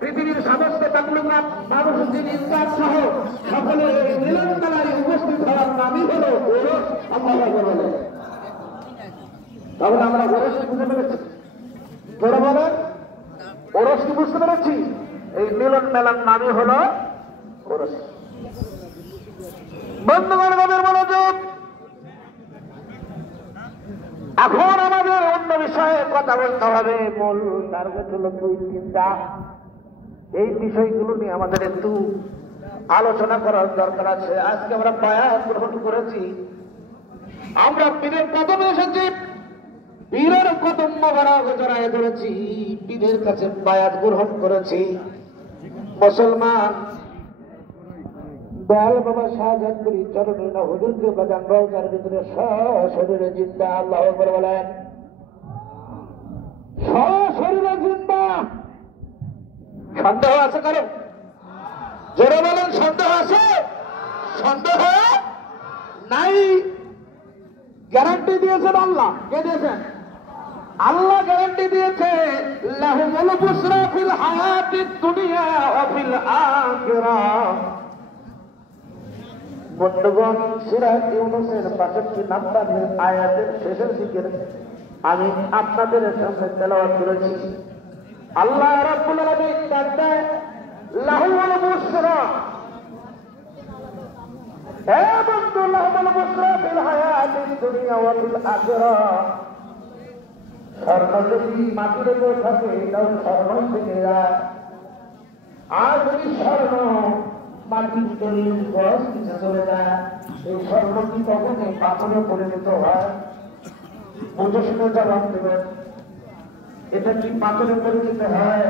পৃথিবীর সমস্ত তাবলীগাত মানুষদের ইনসাফ সহ সকলে মিলন মেলায় উপস্থিত হওয়ার নামই হলো ওরস। আল্লাহু আকবার। তাহলে আমরা ওরস বুঝতে পেরেছি, বড় বলেন ওরস কি বুঝতে পেরেছি? এই মিলন মেলার নামই হলো ওরস। বন্ধুগণ গভীর মনোযোগ। এখন আমাদের অন্য বিষয়ে কথা বলতে হবে। মূল টার্গেট হলো 2-3টা। এই বিষয়গুলো নিয়ে আমাদের একটু আলোচনা করার দরকার আছে। আজকে আমরা বায়াত গ্রহণ করেছি, আমরা পীরের কদমে এসেছি, পীরের কদম মোবারক জড়ায় ধরেছি, পীরের কাছে বায়াত গ্রহণ করেছি। মুসলমান দয়াল বাবা শাহজাহানপুরী চরণে না হুজুরকে বাজান রওজার ভিতরে সশরীরে জিন্দা। আল্লাহু আকবার বলেন। সশরীরে জিন্দা। সন্দেহ আছে কারো? জোরে বলেন, সন্দেহ আছে? সন্দেহ নাই। গ্যারান্টি দিয়েছেন আল্লাহ। কে দিয়েছেন? আল্লাহ গ্যারান্টি দিয়েছে, লাহুমুল বুশরা ফিল হায়াতিদ দুনিয়া ওয়া ফিল আখিরাহ। বন্ধুগণ, সূরা ইউনূসের 65 নম্বর আয়াতের শেষের দিকে আমি আপনাদের সামনে তেলাওয়াত করেছি। আল্লাহ রাব্বুল আলামিন বলেন, লাহুমুল বুশরা, হে বন্ধু, লাহুমুল বুশরা ফিল হায়াতিদ দুনিয়া ওয়া ফিল আখিরাহ। স্বর্ণ যদি মাটির উপর থাকে তাও স্বর্ণ থেকে যায়, আর যদি স্বর্ণ মাটির তৈরি গছ নিচে চলে যায়, এই স্বর্ণ কি কখনো পাথরে পরিণত হয়? বুঝে শুনে জবাব দেবেন, এটা কি পাথরে পরিণত হয়?